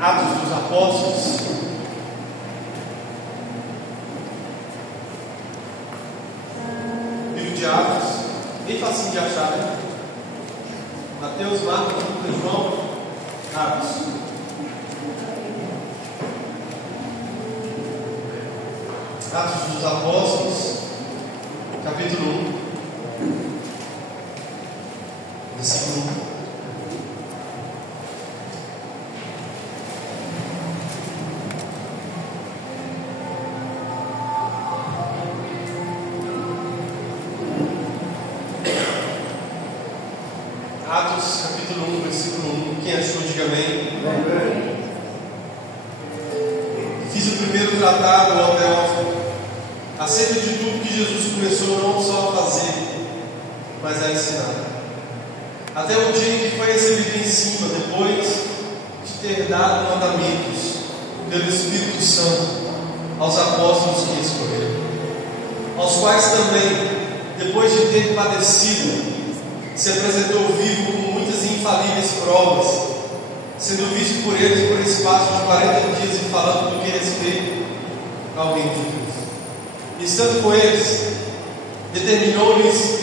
Atos dos Apóstolos, livro de Atos, bem facinho de achar, né? Mateus, Marcos, Lucas, João, Atos. Atos dos Apóstolos, capítulo 1, versículo 1. Atos, capítulo 1, versículo 1. Quem achou, diga amém. Amém. Fiz o primeiro tratado ao Teófilo acerca de tudo que Jesus começou não só a fazer, mas a ensinar, até o dia em que foi recebido em cima, depois de ter dado mandamentos pelo Espírito Santo aos apóstolos que escolheram, aos quais também, depois de ter padecido, se apresentou vivo com muitas e infalíveis provas, sendo visto por eles por espaço de 40 dias e falando do que respeita ao reino de Deus. E estando com eles, determinou-lhes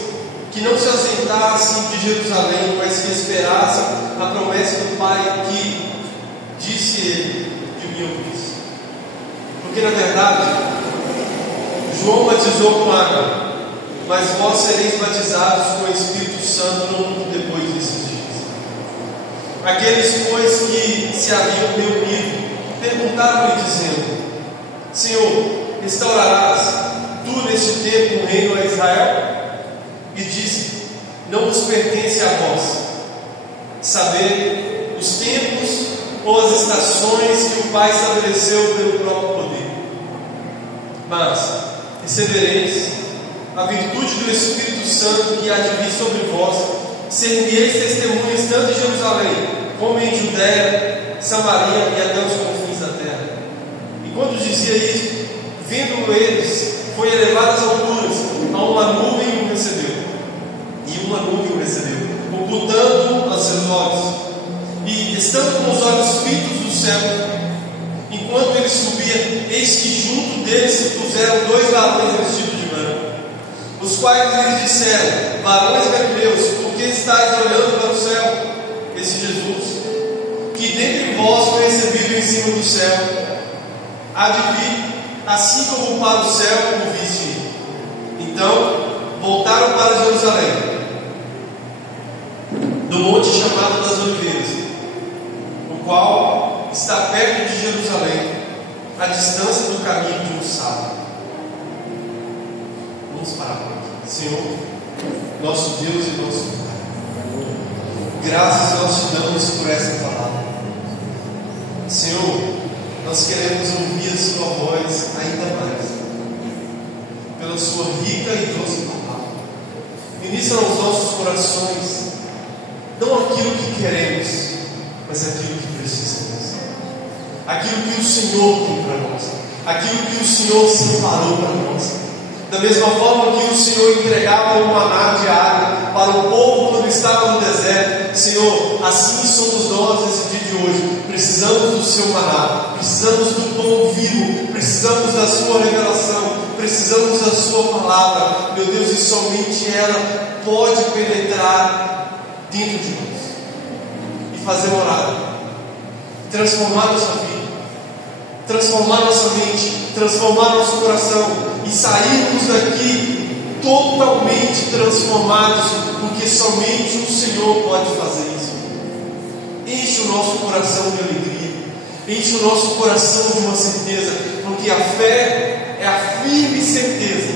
que não se ausentassem de Jerusalém, mas que esperassem a promessa do Pai que, disse ele, de mim ouvisse. Porque na verdade, João batizou com água, mas vós sereis batizados com o Espírito Santo não muito depois desses dias. Aqueles, pois, que se haviam reunido, perguntaram-lhe, dizendo: Senhor, restaurarás tu neste tempo o reino a Israel? E disse: não vos pertence a vós saber os tempos ou as estações que o Pai estabeleceu pelo próprio poder, mas recebereis a virtude do Espírito Santo que há de vir sobre vós, ser-me-eis testemunhas tanto em Jerusalém como em Judéia, Samaria e até os confins da terra. E quando dizia isso, vendo eles, foi elevado às alturas, a uma nuvem o recebeu, e uma nuvem o recebeu, ocultando aos seus olhos, e estando com os olhos fitos do céu, enquanto ele subia, eis que junto dele se puseram dois varões vestidos de branco, os quais lhes disseram: varões galileus, por que estáis olhando para o céu? Esse Jesus, que dentre vós foi recebido em cima do céu, há de vir, assim como para o céu o viste. Então voltaram para Jerusalém, do monte chamado das Oliveiras, o qual está perto de Jerusalém, à distância do caminho de um sábado. Vamos parar por aqui. Senhor, nosso Deus e nosso Pai, graças nós te damos por essa palavra. Senhor, nós queremos ouvir a sua voz ainda mais, pela sua rica e doce palavra. Ministra aos nossos corações, não aquilo que queremos, mas aquilo que precisamos, aquilo que o Senhor tem para nós, aquilo que o Senhor separou para nós. Da mesma forma que o Senhor entregava um maná diário para o povo quando estava no deserto, Senhor, assim somos nós nesse dia de hoje. Precisamos do seu maná, precisamos do pão vivo, precisamos da sua revelação, precisamos da sua palavra, meu Deus, e somente ela pode penetrar dentro de nós e fazer morada, transformar nossa vida, transformar nossa mente, transformar nosso coração e sairmos daqui totalmente transformados, porque somente o Senhor pode fazer isso. Enche o nosso coração de alegria, enche o nosso coração de uma certeza, porque a fé é a firme certeza.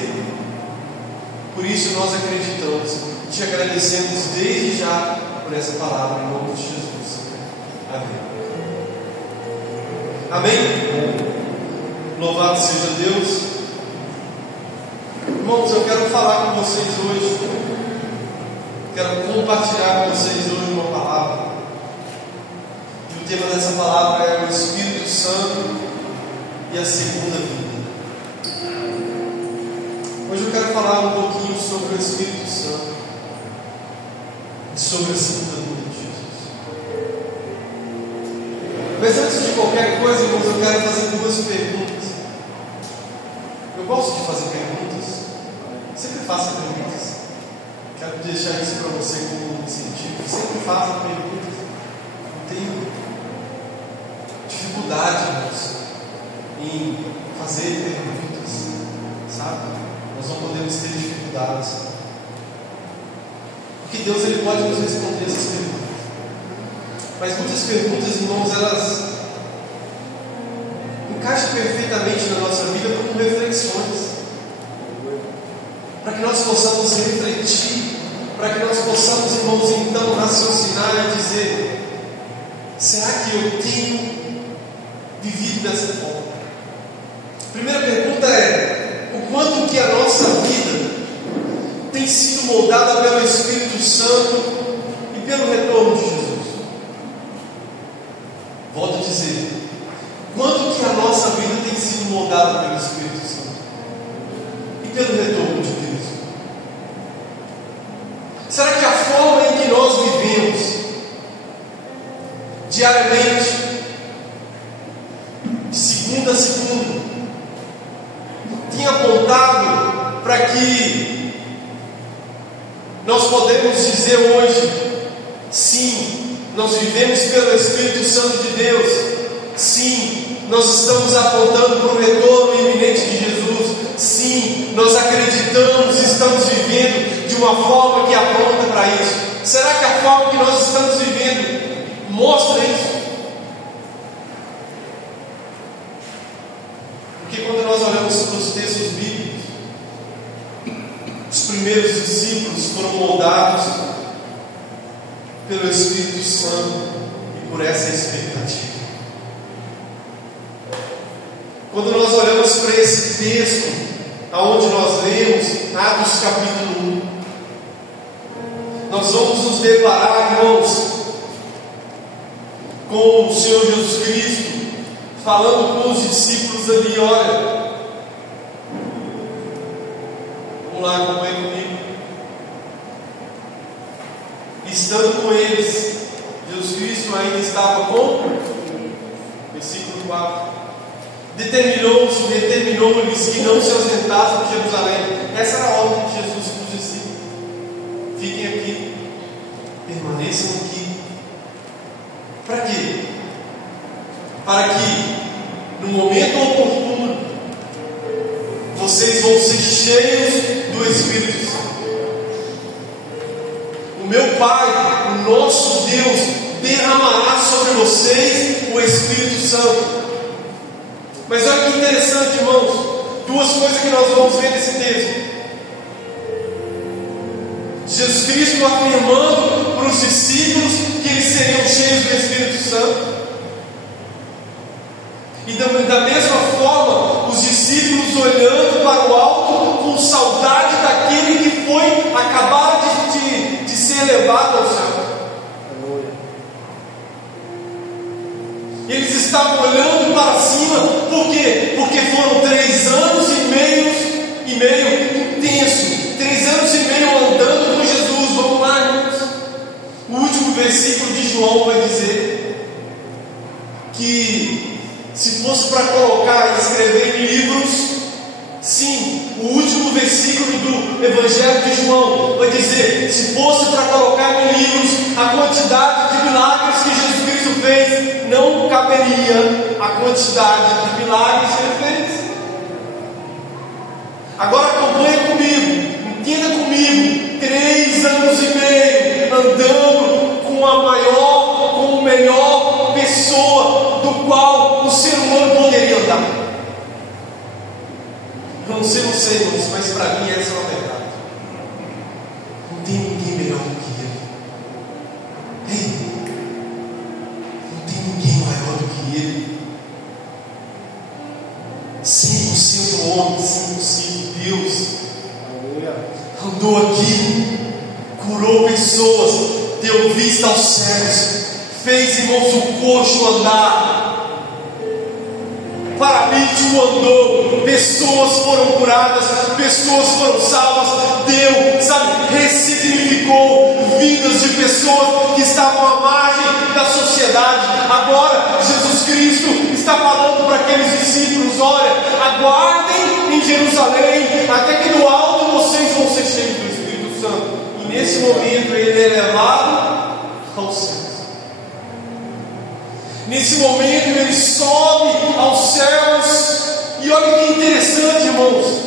Por isso nós acreditamos, te agradecemos desde já por essa palavra, em nome de Jesus. Amém. Amém? Louvado seja Deus. Irmãos, eu quero falar com vocês hoje, quero compartilhar com vocês hoje uma palavra. E o tema dessa palavra é o Espírito Santo e a segunda vinda. Hoje eu quero falar um pouquinho sobre o Espírito Santo e sobre a segunda vinda de Jesus. Mas antes de qualquer coisa, irmãos, eu quero fazer duas perguntas. Eu gosto de fazer perguntas. Sempre faço perguntas. Quero deixar isso para você como um incentivo. Sempre faça perguntas. Não tenho dificuldade, irmãos, em fazer perguntas. Sabe? Nós não podemos ter dificuldades. Porque Deus, Ele pode nos responder essas perguntas. Mas muitas perguntas, irmãos, elas encaixam perfeitamente na nossa vida como reflexões, para que nós possamos refletir, para que nós possamos, irmãos, então raciocinar e dizer: será que eu tenho vivido dessa forma? A primeira pergunta é: o quanto que a nossa vida tem sido moldada pelo Espírito Santo e pelo retorno de Jesus? Volto a dizer: quanto que a nossa vida tem sido moldada pelo Espírito Santo e pelo retorno de Deus? Será que a forma em que nós vivemos diariamente, de segunda a segunda, tem apontado para que nós podemos dizer hoje: sim, nós vivemos pelo Espírito Santo de Deus, sim, nós estamos apontando para o retorno iminente de Jesus, sim, nós acreditamos e estamos vivendo de uma forma que aponta para isso? Será que a forma que nós estamos vivendo mostra isso? Porque quando nós olhamos para os textos bíblicos, os primeiros discípulos foram moldados pelo Espírito Santo e por essa expectativa. Quando nós olhamos para esse texto, aonde nós lemos Atos capítulo 1, nós vamos nos deparar, irmãos, com o Senhor Jesus Cristo falando com os discípulos ali. Olha, vamos lá, acompanhe comigo. Estando com eles, Jesus Cristo ainda estava com, versículo 4, determinou-lhes que não se ausentassem de Jerusalém. Essa era a ordem de Jesus para os discípulos: fiquem aqui, permaneçam aqui. Para quê? Para que no momento oportuno vocês vão ser cheios do Espírito Santo. O meu Pai, o nosso Deus, derramará sobre vocês o Espírito Santo. Mas olha que interessante, irmãos, duas coisas que nós vamos ver nesse texto. Jesus Cristo afirmando para os discípulos que eles seriam cheios do Espírito Santo. E da mesma forma, os discípulos olhando para o alto com saudade daquele que foi acabar de ser levado ao céu. Eles estavam olhando para cima. Por quê? Porque foram 3 anos e meio intenso, 3 anos e meio andando com Jesus. Vamos lá, irmãos. O último versículo de João vai dizer que se fosse para colocar e escrever em livros, sim, o último versículo do Evangelho de João vai dizer: se fosse para colocar em livros a quantidade de milagres que Jesus Cristo fez, não caberia a quantidade de milagres que Ele fez. Agora acompanhe comigo, entenda comigo: 3 anos e meio andando com a melhor pessoa do qual o ser humano poderia andar. Eu não sei você, irmãos, mas para mim essa é uma verdade. Não tem ninguém melhor do que Ele. Ei, não tem ninguém maior do que Ele. 100% homem, 100% Deus. Andou aqui, curou pessoas, deu vista aos cegos, fez, irmãos, o coxo andar, paralítico andou, pessoas foram curadas, pessoas foram salvas. Deus, sabe, ressignificou vidas de pessoas que estavam à margem da sociedade. Agora Jesus está falando para aqueles discípulos: olha, aguardem em Jerusalém, até que do alto vocês vão ser cheios do Espírito Santo. E nesse momento ele é levado aos céus. Nesse momento ele sobe aos céus. E olha que interessante, irmãos.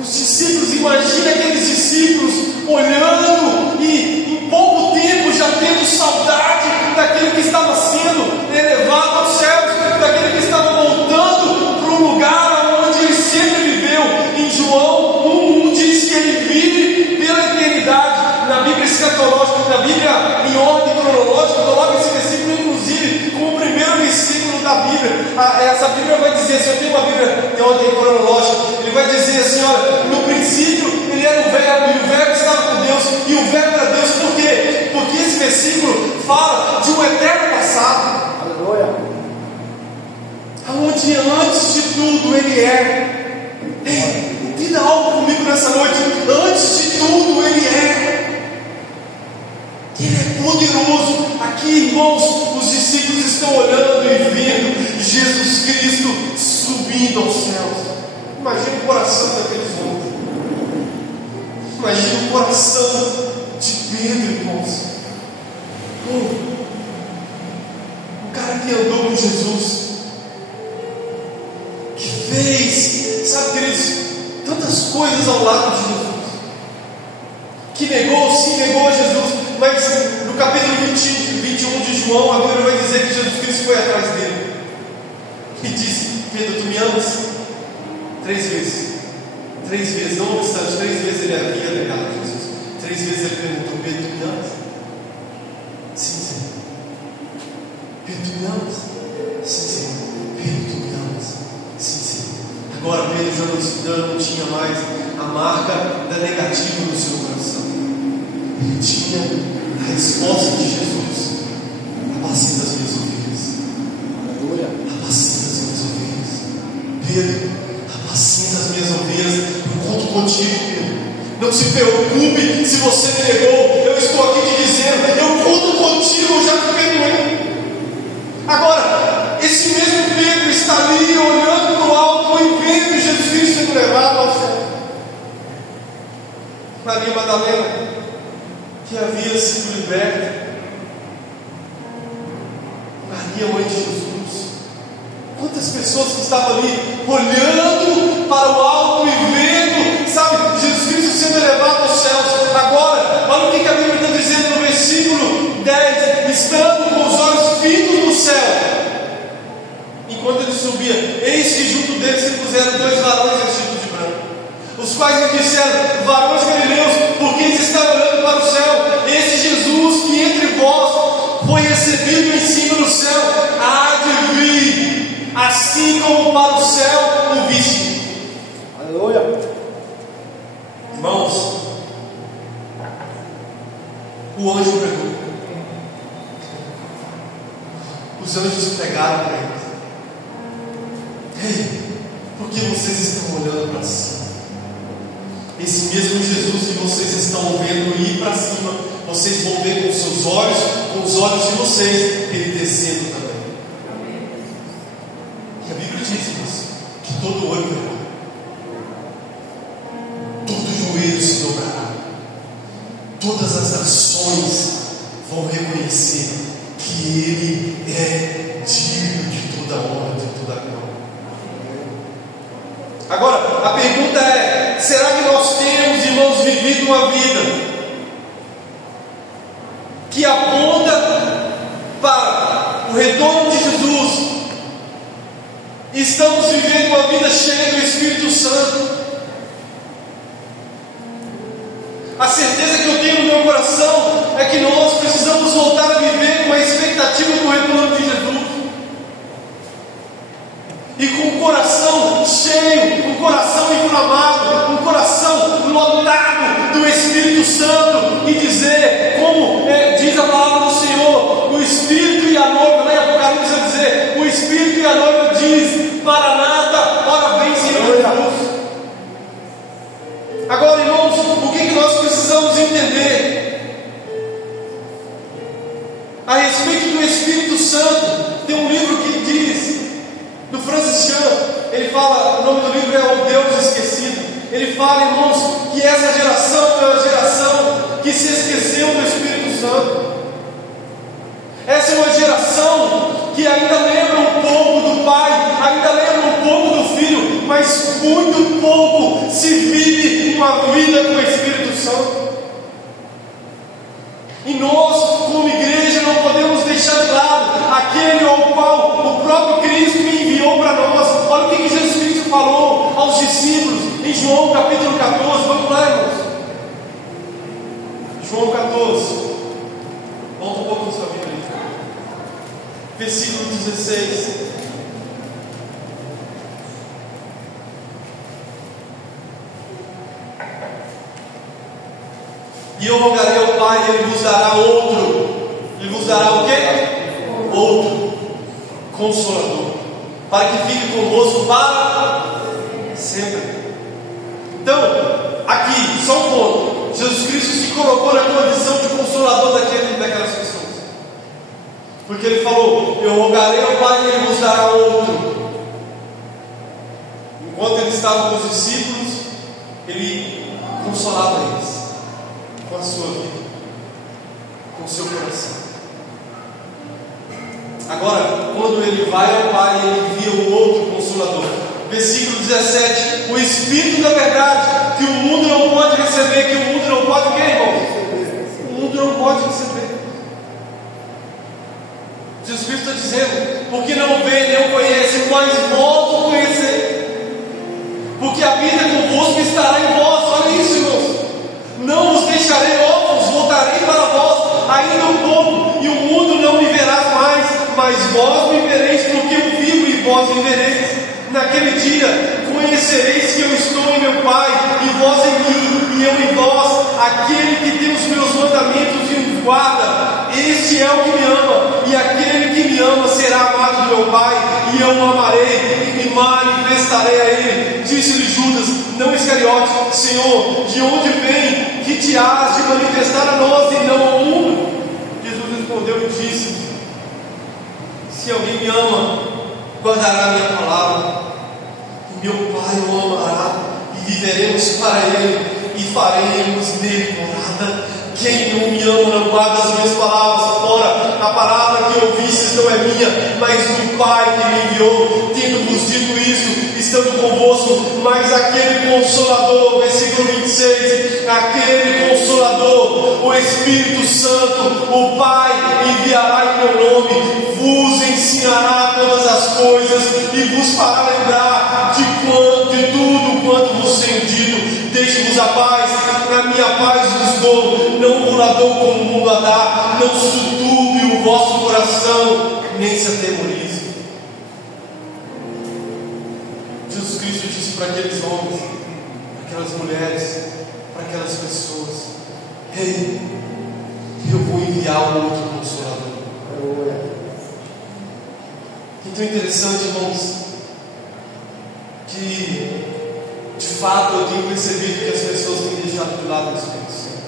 Os discípulos, imagina aqueles discípulos olhando e em pouco tempo já tendo saudade daquele que estava sendo elevado aos céus, daquele que estava voltando para um lugar onde ele sempre viveu. Em João 1 diz que ele vive pela eternidade. Na Bíblia escatológica, na Bíblia em ordem cronológica, coloca esse versículo inclusive como o primeiro versículo da Bíblia. Essa Bíblia vai dizer, se eu tenho uma Bíblia em ordem cronológica, ele vai dizer assim: olha, no princípio ele era o Verbo, e o Verbo estava com Deus, e o Verbo era Deus. Por quê? Porque esse versículo fala de um eterno passado. Aleluia. Onde antes de tudo ele é. Entenda algo comigo nessa noite. Antes de tudo ele é. Ele é poderoso. Aqui, irmãos, os discípulos estão olhando e vendo Jesus Cristo subindo aos céus. Imagina o coração daqueles homens. Imagina o coração de Pedro, irmãos. O cara que andou com Jesus, que fez, sabe, queridos, tantas coisas ao lado de Jesus, que se negou a Jesus, mas no capítulo 21 de João, a Bíblia vai dizer que Jesus Cristo foi atrás dele e disse: Pedro, tu me amas? 3 vezes. 3 vezes, não obstante, 3 vezes ele havia negado a Jesus. 3 vezes ele perguntou: Pedro, tu me amas? Sim, Senhor. Pedro, tu me amas? Sim, Senhor. Pedro, tu me amas? Sim, Senhor. Agora Pedro já não tinha mais a marca da negativa no seu coração. Ele tinha a resposta de Jesus: apacenta as minhas ovelhas. Aleluia. Apacenta as minhas ovelhas. Pedro, apacenta as minhas ovelhas. Eu conto contigo, Pedro. Não se preocupe se você me negou. Eu estou aqui te dizendo: eu conto contigo, eu já te perdoei. Agora, esse mesmo Pedro está ali olhando para o alto e vendo Jesus Cristo sendo levado ao céu. Maria Madalena, que havia sido liberta. Maria, mãe de Jesus. Quantas pessoas que estavam ali olhando para o alto e vendo, sabe, Jesus Cristo sendo elevado aos céus. Agora, olha o que a Bíblia está dizendo no versículo 10: estando com os olhos fitos no céu, enquanto ele subia, eis que junto deles se puseram 2 varões vestidos de branco, os quais lhe disseram: varões galileus, por que estão olhando para o céu? Esse Jesus que entre vós foi recebido em cima do céu, há de vir, assim como para o céu o viste. Aleluia. Irmãos, o anjo pregou. Os anjos pregaram para eles: ei, por que vocês estão olhando para cima? Esse mesmo Jesus que vocês estão vendo ir para cima, vocês vão ver com seus olhos, com os olhos de vocês, ele descendo também. E a Bíblia diz isso, que todo olho verá, todo joelho se dobrará, todas as nações vão reconhecer que ele é digno de toda honra, de toda glória. Agora, a pergunta é: será que nós temos, irmãos, vivido uma vida que aponta para o retorno de Jesus? Estamos vivendo uma vida cheia do Espírito Santo? A certeza que eu tenho no meu coração é que nós precisamos voltar a viver com a expectativa do retorno de Jesus. E com o coração cheio, com o coração inflamado, com o coração lotado do Espírito Santo, e dizer, como diz a palavra do Senhor, o Espírito e a noiva, lá em Apocalipse vai dizer, o Espírito e a noiva diz: Maranata, ora vem, Senhor Jesus. Agora, irmãos, o que nós precisamos entender? a respeito do Espírito Santo. Tem um livro que diz, do Francis Chan, ele fala, o nome do livro é O Deus Esquecido. Ele fala, irmãos, que essa geração é uma geração que se esqueceu do Espírito Santo. Essa é uma geração que ainda lembra um pouco do Pai, ainda lembra um pouco do Filho, mas muito pouco se vive uma vida com o Espírito Santo. E nós, como igreja, não podemos deixar de lado aquele ao qual o próprio Cristo enviou para nós. Olha o que Jesus Cristo falou aos discípulos em João capítulo 14. Vamos lá, irmãos. João 14. Volta um pouco na sua Bíblia ali. Versículo 16. E eu rogarei ao Pai, e Ele vos dará outro. Ele vos dará o quê? Outro Consolador, para que fique convosco para sempre. Então, aqui, só um ponto. Jesus Cristo se colocou na condição de Consolador daquelas pessoas. Porque Ele falou, eu rogarei ao Pai, e Ele vos dará outro. Enquanto Ele estava com os discípulos, Ele consolava eles com a sua vida, com o seu coração. Agora, quando Ele vai ao Pai, Ele envia o outro Consolador. Versículo 17: o Espírito da verdade, que o mundo não pode receber, que o mundo não pode, o que, irmãos? O mundo não pode receber. Jesus Cristo está dizendo, porque não vê nem o conhece, mas vós o conhecer, porque a vida convosco estará em vós. Olha isso, irmãos. Não os deixarei órfãos, voltarei para vós ainda um pouco, e o mundo não me verá mais, mas vós me vereis, porque eu vivo e vós me vereis. Naquele dia conhecereis que eu estou em meu Pai, e vós em mim, e eu em vós. Aquele que tem os meus mandamentos e os guarda, este é o que me ama, e aquele que me ama será amado do meu Pai, e eu o amarei, e me manifestarei a ele. Disse-lhe Judas, não Iscariote, Senhor, de onde vem que te has de manifestar a nós e não ao mundo? Jesus respondeu e disse, se alguém me ama, guardará a minha palavra, e meu Pai o amará, e viveremos para ele, e faremos nele morada. Quem não me ama não guarda as minhas palavras. Ora, a palavra que ouvistes não é minha, mas do Pai que me enviou. Tendo-vos dito isso, estando convosco, mas aquele Consolador, versículo 26, aquele Consolador, o Espírito Santo, o Pai enviará em meu nome, vos ensinará todas as coisas, e vos fará lembrar de tudo quanto vos tenho dito. Deixe-vos a paz, a minha paz vos dou, não vos a dou como o mundo a dá. Não se turbe o vosso coração, nem se atemorize. Jesus Cristo disse para aqueles homens, para aquelas mulheres, para aquelas pessoas: ei, eu vou enviar um outro Consolador. Então é interessante, irmãos, que de fato eu tenho percebido que as pessoas têm deixado de lado o Espírito Santo.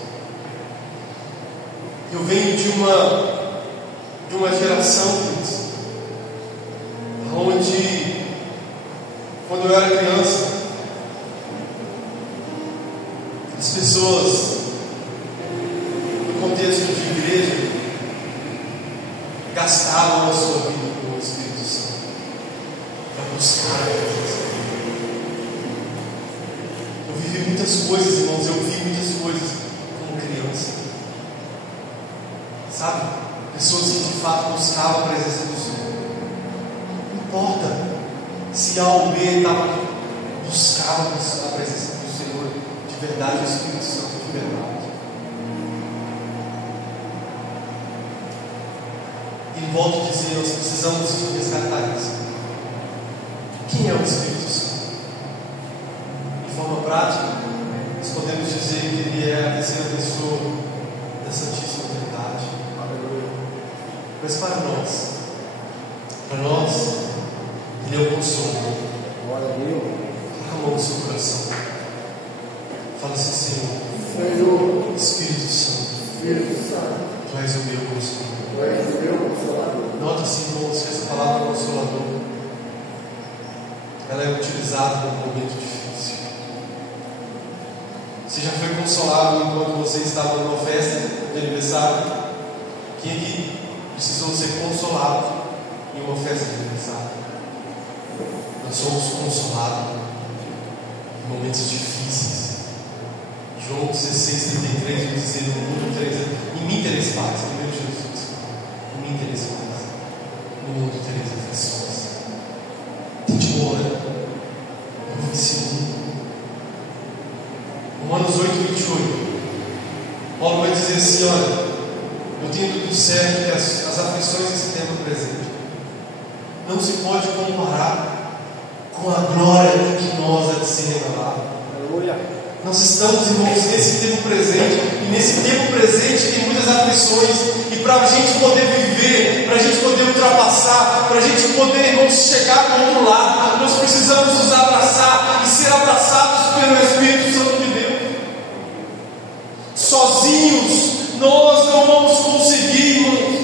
Eu venho de uma geração, onde, quando eu era criança, as pessoas, no contexto de igreja, gastavam a sua vida com o Espírito Santo para buscar a Deus. Eu vivi muitas coisas, irmãos, eu vi muitas coisas como criança, sabe? Pessoas que de fato buscavam a presença do Senhor. Não importa se A ou B estava buscava a presença do Senhor de verdade, o Espírito Santo de verdade. E volto a dizer, nós precisamos resgatar isso. Quem é o Espírito Santo? De forma prática, nós podemos dizer que Ele é a terceira pessoa da Santíssima Trindade. Mas para nós, Ele é o Consolador. Coloca a mão no seu coração. Fala assim: Senhor, Espírito Santo, Tu és o meu Consolador. ela é utilizada num momento difícil. Você já foi consolado enquanto você estava numa festa de aniversário? Quem aqui precisou ser consolado em uma festa de aniversário? Nós somos consolados em momentos difíceis. João 16:33 vai dizer: no mundo tereis, em mim tereis paz. Primeiro Jesus, em mim tereis paz. No mundo tereis aflições. Tente boa, não esse mundo. Romanos 8:28, Paulo vai dizer assim: olha, eu tenho tudo certo que as aflições desse tempo presente não se pode comparar com a glória que nós há de ser revelada. Aleluia. Nós estamos, irmãos, nesse tempo presente, e nesse tempo presente tem muitas aflições, e para a gente poder viver, para a gente poder ultrapassar, para a gente poder, irmãos, chegar para o outro lado, nós precisamos nos abraçar e ser abraçados pelo Espírito Santo de Deus. Sozinhos nós não vamos conseguir, irmãos.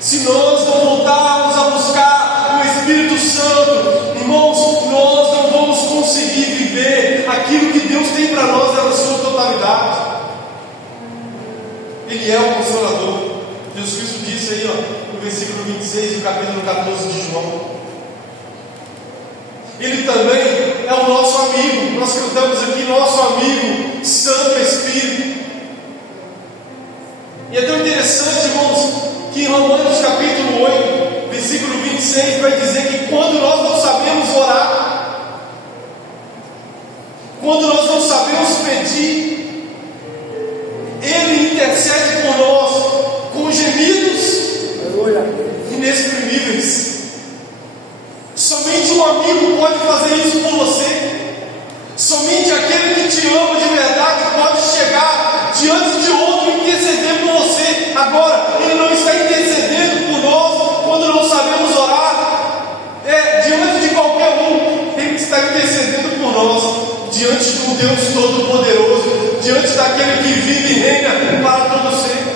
Se nós não voltarmos a buscar o Espírito Santo, irmãos, nós não vamos conseguir viver aquilo que Deus tem para nós na sua totalidade. Ele é o Consolador. Jesus Cristo disse aí, no versículo 26 do capítulo 14 de João. Ele também é o nosso amigo. Nós cantamos aqui: nosso amigo, Santo Espírito. E é tão interessante, irmãos, que em Romanos capítulo 8, versículo 26, vai dizer que quando nós não sabemos orar, quando nós não sabemos pedir, Ele intercede por nós com gemidos inexprimíveis. Somente um amigo pode fazer isso por você. Somente aquele que te ama de verdade pode chegar diante de outro e interceder por você. Agora, Ele não está intercedendo por nós quando não sabemos orar. Diante de qualquer um, Ele está intercedendo por nós diante de um Deus Todo-Poderoso, diante daquele que vive e reina para todo sempre.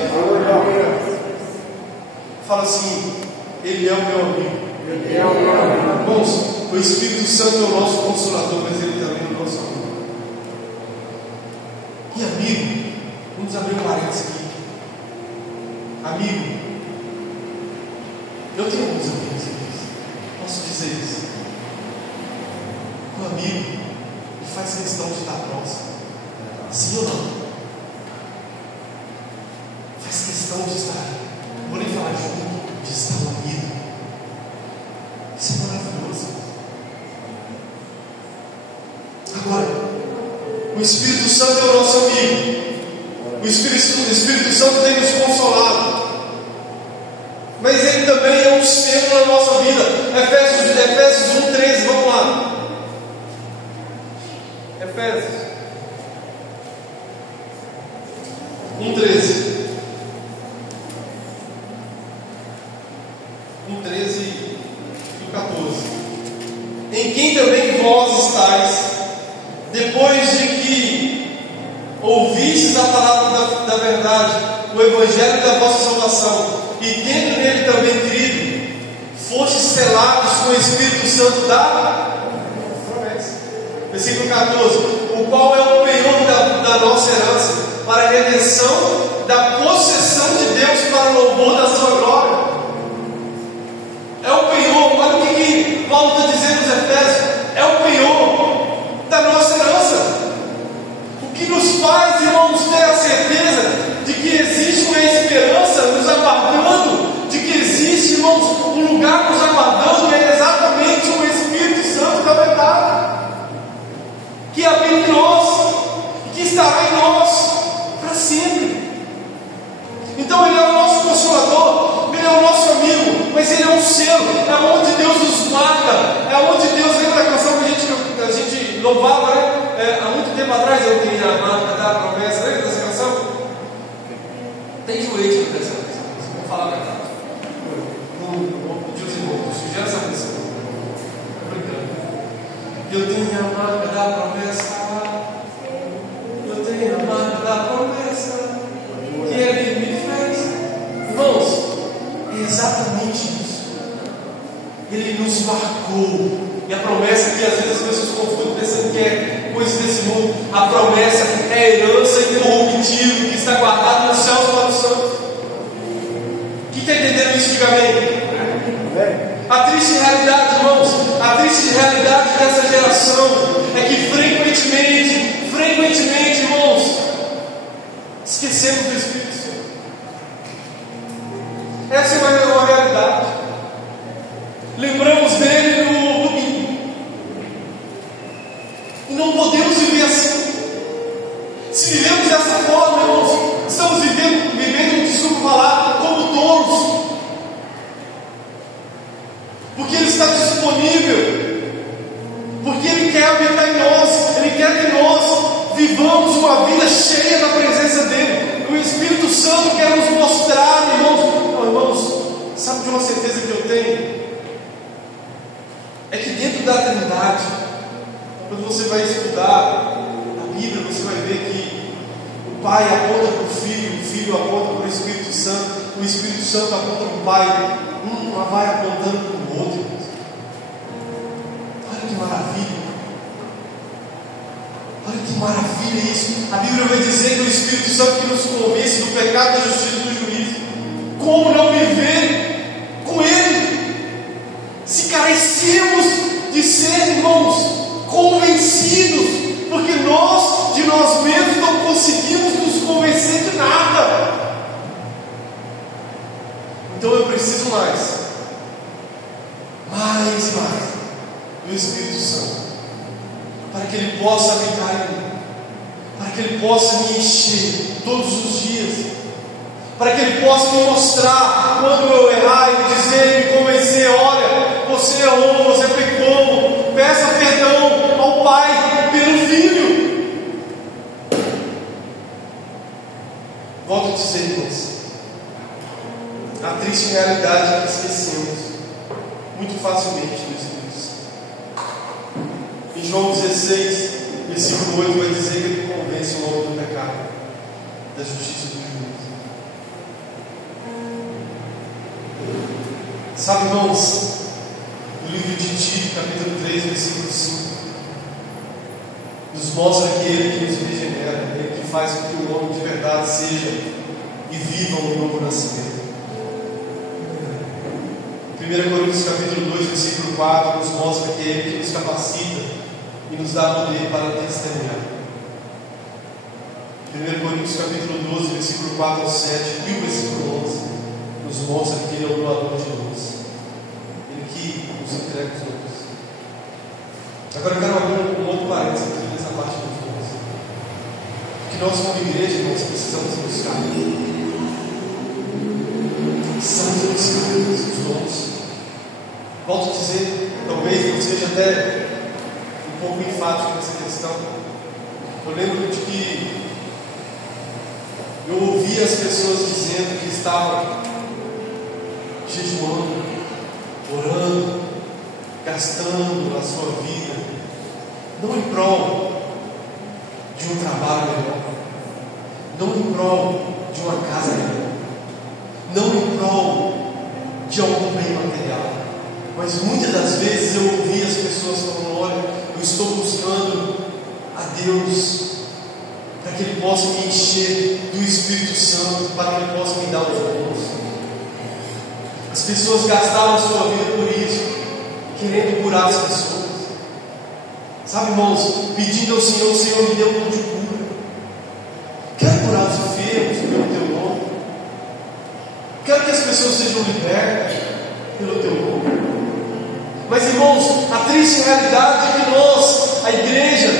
Fala assim: Ele é o meu amigo. Irmãos, o Espírito Santo é o nosso Consolador, mas Ele também é o nosso amigo. E amigo, vamos abrir um parênteses aqui. Amigo, eu tenho alguns amigos, posso dizer isso. Um amigo que faz questão de estar próximo, sim ou não? Faz questão de estar, vou nem falar junto, de estar unido. Isso é maravilhoso. Agora, o Espírito Santo é o nosso amigo. O Espírito Santo tem nos consolado, mas Ele também é um selo na nossa vida. Efésios 1:13, vamos lá. Efésios 1:13. 1:13 e 14. Em quem também vós estáis, depois de que ouvistes a palavra da verdade, o evangelho da vossa salvação, e tendo nele também crido, fostes selados com o Espírito Santo da promessa. Versículo 14: o qual é o penhor da nossa herança, para a redenção da possessão de Deus, para o louvor da sua glória. É o penhor. Olha o que Paulo está dizendo nos Efésios: é o penhor da nossa herança. O que nos faz, irmãos, ter a certeza de que existe uma esperança nos aguardando, de que existe, irmãos, um lugar nos aguardando, é exatamente o Espírito Santo da verdade, que habita em nós, que estará em nós para sempre. Então Ele é o nosso Consolador, Ele é o nosso amigo, mas Ele é um selo, é onde Deus nos marca, é onde Deus, lembra da canção que a gente louvava, né? Há muito tempo atrás, eu tenho a marca da promessa. Lembra dessa canção? Tem joelho para essa canção, vamos falar a verdade. Não pedi os irmãos, sugere essa canção. Estou brincando. Eu tenho a marca da promessa, eu tenho a marca da promessa que Ele me fez. Irmãos, é exatamente isso. Ele nos marcou E a promessa que às vezes as pessoas confundem pensando que é coisa desse mundo. A promessa é a herança incorruptível que está guardada nos céus para os santos. Quem está entendendo isso, diga amém. A triste realidade, irmãos, a triste realidade dessa geração é que frequentemente, irmãos, esquecemos do Espírito Santo. Essa é uma realidade. Lembramos dele no domingo. E não podemos viver assim. Se vivemos dessa forma, irmãos, estamos vivendo, desculpa falar, como tolos. Porque Ele está disponível. Porque Ele quer habitar em nós. Ele quer que nós vivamos uma vida cheia da presença dEle. O Espírito Santo quer nos mostrar, irmãos, sabe de uma certeza que eu tenho? É que dentro da Trindade, quando você vai estudar a Bíblia, você vai ver que o Pai aponta para o Filho aponta para o Espírito Santo, o Espírito Santo aponta para o Pai, vai apontando para o outro. Olha que maravilha! Olha que maravilha isso! A Bíblia vai dizer que é o Espírito Santo que nos convence do pecado, da justiça e do juízo. Como não viver com Ele? Se carecemos de ser, irmãos, convencidos, porque nós, de nós mesmos, não conseguimos nos convencer de nada. Então eu preciso mais do Espírito Santo, para que Ele possa habitar em mim, para que Ele possa me encher todos os dias, para que Ele possa me mostrar quando eu errar e dizer, me convencer: olha, você errou, você pecou, peça perdão ao Pai pelo Filho. Volto a dizer, irmãos, a triste realidade é que esquecemos muito facilmente do Espírito Santo. Em João 16, versículo 8, vai dizer que Ele convence o homem do pecado, da justiça e do juízo. Sabe, irmãos, no livro de Tito, capítulo 3, versículo 5, nos mostra que Ele que nos regenera, Ele que faz com que o homem de verdade seja e viva um novo nascimento. 1 Coríntios capítulo 2, versículo 4, nos mostra que é Ele que nos capacita e nos dá poder para testemunhar. 1 Coríntios capítulo 12, versículo 4 ao 7 e o versículo 11 nos mostra que Ele é o doador de luz, Ele que nos entrega os dons. Agora eu quero abrir um outro parênteses aqui nessa parte dos dons, que nós como igreja, nós precisamos buscar os dons. Volto a dizer, talvez não seja até um pouco enfático nessa questão. Eu lembro de que eu ouvi as pessoas dizendo que estavam jejuando, orando, gastando a sua vida, não em prol de um trabalho melhor, não em prol de uma casa melhor, não em prol de algum bem material, mas muitas das vezes eu ouvi as pessoas falando: olha, eu estou buscando a Deus para que Ele possa me encher do Espírito Santo, para que Ele possa me dar os dons. As pessoas gastaram a sua vida por isso, querendo curar as pessoas. Sabe, irmãos, pedindo ao Senhor: Senhor, me dê um dom de cura. Quero curar os enfermos pelo Teu nome. Quero que as pessoas sejam libertas pelo Teu nome. Mas, irmãos, a triste realidade é que nós, a igreja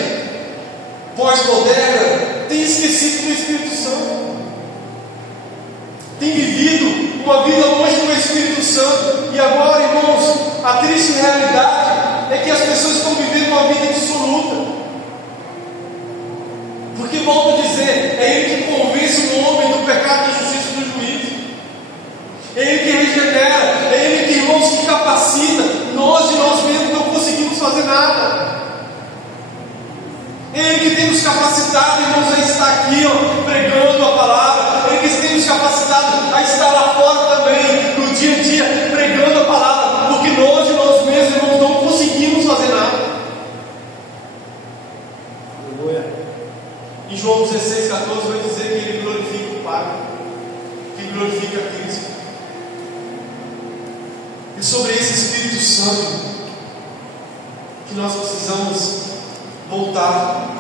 pós-moderna, tem esquecido do Espírito Santo, tem vivido uma vida longe do Espírito Santo. E agora, irmãos, a triste realidade é que as pessoas estão vivendo uma vida dissoluta. Porque, volto a dizer, é Ele que convence o homem do pecado, da justiça e do juízo. É Ele que regenera, é Ele que, irmãos, que capacita. Nós de nós mesmos não conseguimos fazer nada. É Ele que tem nos capacitado, irmãos, a estar aqui, pregando a palavra. É Ele que tem nos capacitado a estar lá fora também, no dia a dia, pregando a palavra. Porque nós de nós mesmos, irmãos, não conseguimos fazer Cristo. É sobre esse Espírito Santo que nós precisamos voltar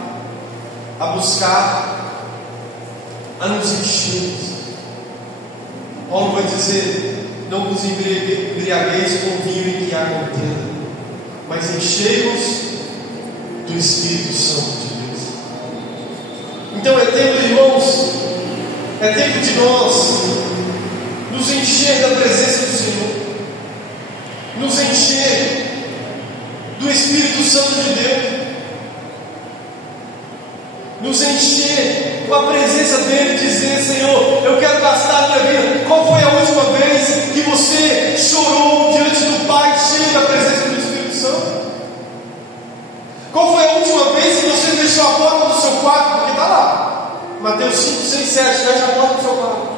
a buscar, a nos enchermos. Paulo vai dizer: não vos embriagueis com vinho em que há contenda, mas enchei-vos do Espírito Santo de Deus. Então é tempo, irmãos, é tempo de nós nos encher da presença do Senhor, nos encher do Espírito Santo de Deus, nos encher com a presença dEle, dizer: Senhor, eu quero gastar a minha vida. Qual foi a última vez que você chorou diante do Pai, cheio da presença do Espírito Santo? Qual foi a última vez que você fechou a porta do seu quarto? Porque está lá, Mateus 5, 6, 7, fecha a porta do seu quarto.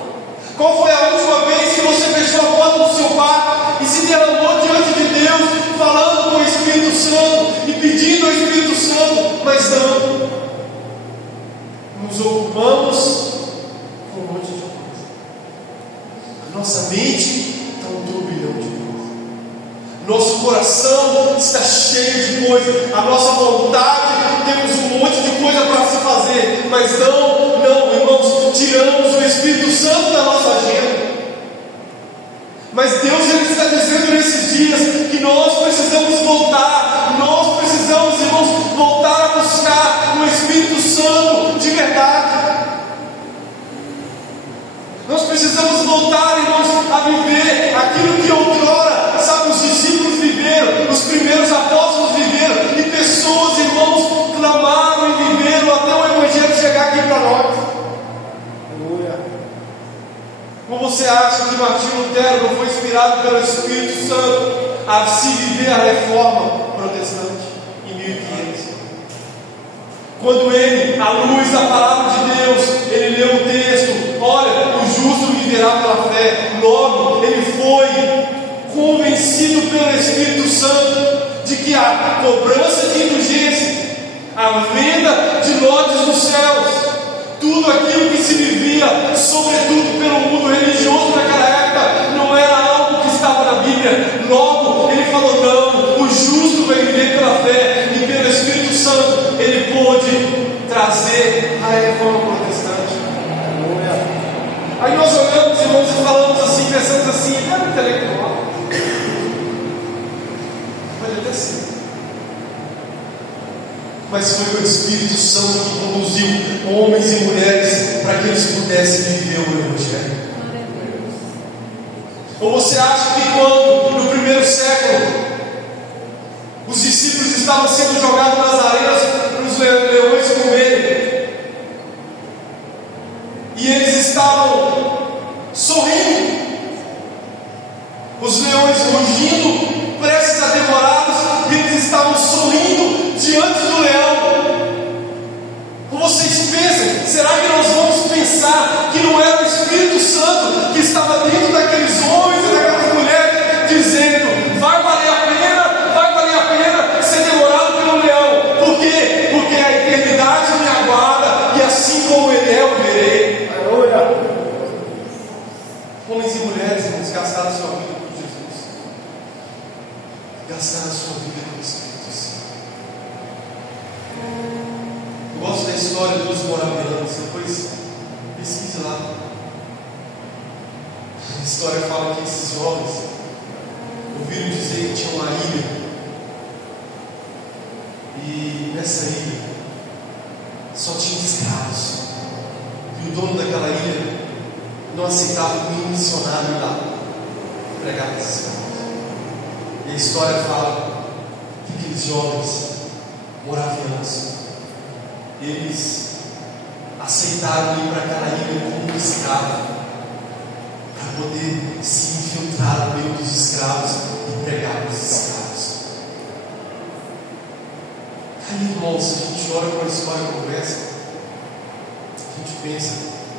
Qual foi a última vez que você fechou a porta do seu quarto e se derramou diante de Deus, falando com o Espírito Santo e pedindo ao Espírito Santo? Mas não, nos ocupamos com um monte de coisa. A nossa mente está um turbilhão de coisa. Nosso coração está cheio de coisa. A nossa vontade, temos um monte de coisa para se fazer. Mas não, irmãos, tiramos o Espírito Santo da nossa agenda. Mas Deus, Ele está dizendo nesses dias que nós precisamos voltar. Nós precisamos, irmãos, voltar a buscar o Espírito Santo de verdade. Nós precisamos voltar, irmãos, a viver aquilo que outrora, sabe, os discípulos viveram, os primeiros apóstolos viveram, e pessoas, irmãos, clamaram e viveram até o Evangelho chegar aqui para nós. Como você acha que Martinho Lutero não foi inspirado pelo Espírito Santo a se viver a reforma protestante em 1500? Quando ele, à luz da palavra de Deus, ele leu o texto: olha, o justo viverá pela fé. Logo, ele foi convencido pelo Espírito Santo de que a cobrança de indulgência, a venda de lotes nos céus, tudo aquilo que se vivia, sobretudo pelo mundo religioso naquela época, não era algo que estava na Bíblia. Logo, ele falou: não, o justo vai viver pela fé, e pelo Espírito Santo ele pôde trazer a reforma protestante. Aí nós olhamos, irmãos, e falamos assim, pensamos assim: ele era intelectual. Pode até ser, mas foi o Espírito Santo que conduziu homens e mulheres para que eles pudessem viver o Evangelho. Ou você acha que quando, no primeiro século, os discípulos estavam sendo jogados nas arenas para os leões comerem, e eles estavam sorrindo, os leões rugindo, prestes a devorá-los, e eles estavam sorrindo diante do leão? Como vocês pensam? Será que nós vamos pensar que não era o Espírito Santo que estava dentro daqueles homens e daquelas mulheres, dizendo: vai valer a pena ser devorado pelo leão? Por quê? Porque a eternidade me aguarda, e assim como ele é, eu verei. Homens e mulheres, irmãos, gastaram a sua vida por Jesus, gastaram a sua vida com o Espírito Santo. Eu gosto da história dos moravianos, depois pesquise lá. A história fala que esses jovens ouviram dizer que tinha uma ilha, e nessa ilha só tinha escravos, e o dono daquela ilha não aceitava nenhum missionário lá pregar para esses escravos. E a história fala que aqueles jovens moravianos, eles aceitaram ir para aquela ilha como um escravo, para poder se infiltrar no meio dos escravos e pregar para os escravos. Aí, irmãos, a gente olha para a história e conversa, a gente pensa: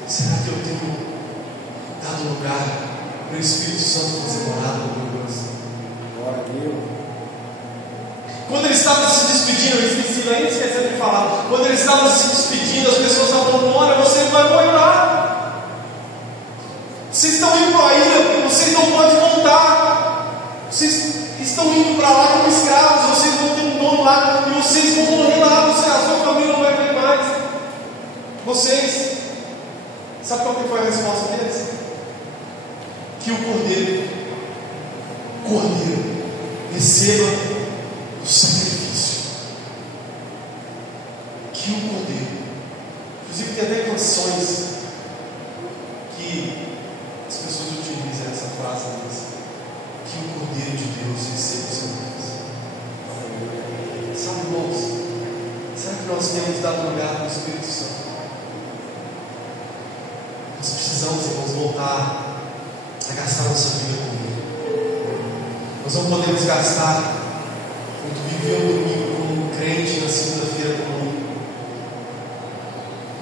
será que eu tenho dado lugar para o Espírito Santo fazer morada no meu coração? Glória a Deus. Quando ele estava se despedindo, eu esqueci de falar. Quando ele estava se despedindo, as pessoas estavam falando: olha, você vai morar. Vocês estão indo para a ilha, vocês não podem voltar. Vocês estão indo para lá como escravos, vocês vão ter um dono lá e vocês vão morrer lá, a sua família não vai ver mais. Vocês, sabe qual que foi a resposta deles? Que o Cordeiro receba o sacrifício. Que o Cordeiro, inclusive tem até canções que as pessoas utilizam essa frase, que o Cordeiro de Deus receba o sacrifício. Sabe, irmãos, será que nós temos dado lugar ao Espírito Santo? Nós precisamos, irmãos, voltar a gastar nossa vida com Ele. Nós não podemos gastar quando viver o domingo como um crente na segunda-feira comum.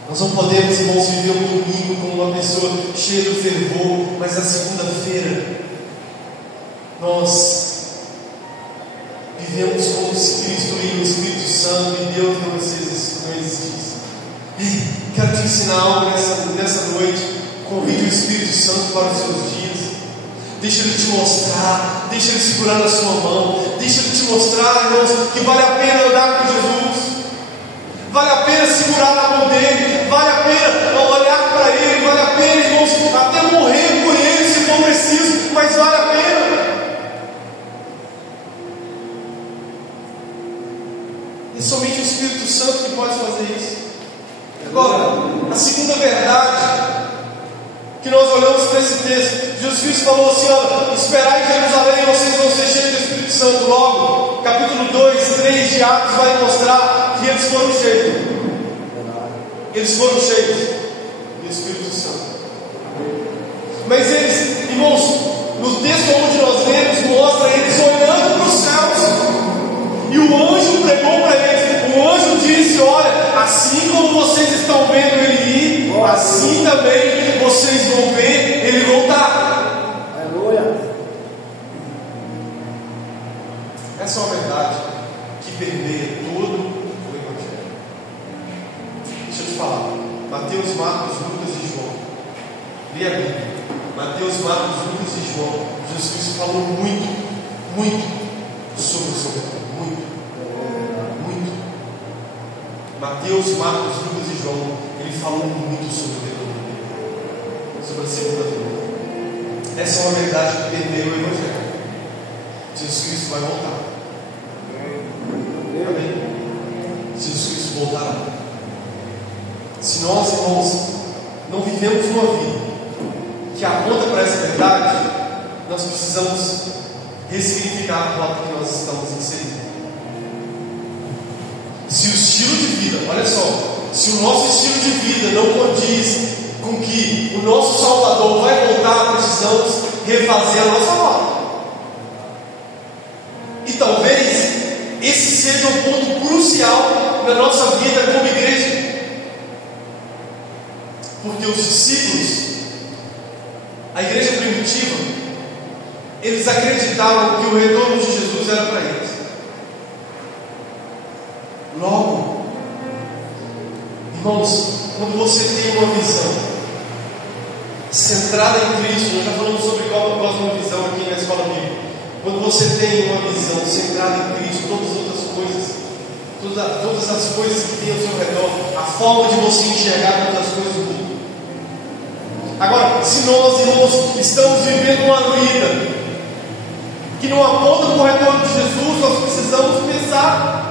Nós não podemos, irmãos, viver o domingo como uma pessoa cheia de fervor, mas na segunda-feira nós vivemos como se Cristo e o Espírito Santo e Deus não existisse. Quero te ensinar algo nessa noite. Convide o Espírito Santo para os seus dias. Deixa Ele te mostrar, deixa Ele segurar na sua mão, deixa Ele te mostrar, irmãos, que vale a pena andar com Jesus, vale a pena segurar na mão dEle, vale a pena olhar para Ele, vale a pena, irmãos, até morrer por Ele se for preciso, mas vale a pena. É somente o Espírito Santo que pode fazer isso. Agora, a segunda verdade que nós olhamos para esse texto, Jesus Cristo falou assim: olha, esperai em Jerusalém, vocês vão ser cheios do Espírito Santo. Logo, capítulo 2, 3 de Atos vai mostrar que eles foram cheios. Eles foram cheios do Espírito Santo. Mas eles, irmãos, no texto onde nós lemos, mostra eles olhando para os céus, e o anjo pregou para eles. O anjo disse: olha, assim como vocês estão vendo Ele ir, assim também vocês vão ver Ele voltar. Aleluia. Essa é uma verdade que permeia todo o Evangelho. Deixa eu te falar. Mateus, Marcos, Lucas e João. Leia a Bíblia. Mateus, Marcos, Lucas e João. Jesus Cristo falou muito sobre o seu retorno. Muito. Mateus, Marcos, Lucas e João, ele falou muito sobre o retorno dele, sobre a segunda vinda. Essa é uma verdade que permeia o Evangelho. Jesus Cristo vai voltar. Amém? Jesus Cristo voltará. Se nós, irmãos, não vivemos uma vida que aponta para essa verdade, nós precisamos ressignificar a rota que nós estamos inserindo. Se o estilo de vida, olha só, se o nosso estilo de vida não condiz com que o nosso Salvador vai voltar, precisamos refazer a nossa rota. E talvez esse seja um ponto crucial na nossa vida como igreja, porque os discípulos, a igreja primitiva, eles acreditavam que o retorno de Jesus era para eles. Logo, irmãos, quando você tem uma visão centrada em Cristo, nós já falamos sobre cosmovisão aqui na escola bíblica. Quando você tem uma visão centrada em Cristo, todas as outras coisas, todas as coisas que tem ao seu redor, a forma de você enxergar todas as coisas do mundo. Agora, se nós, irmãos, estamos vivendo uma vida que não aponta para o retorno de Jesus, nós precisamos pensar.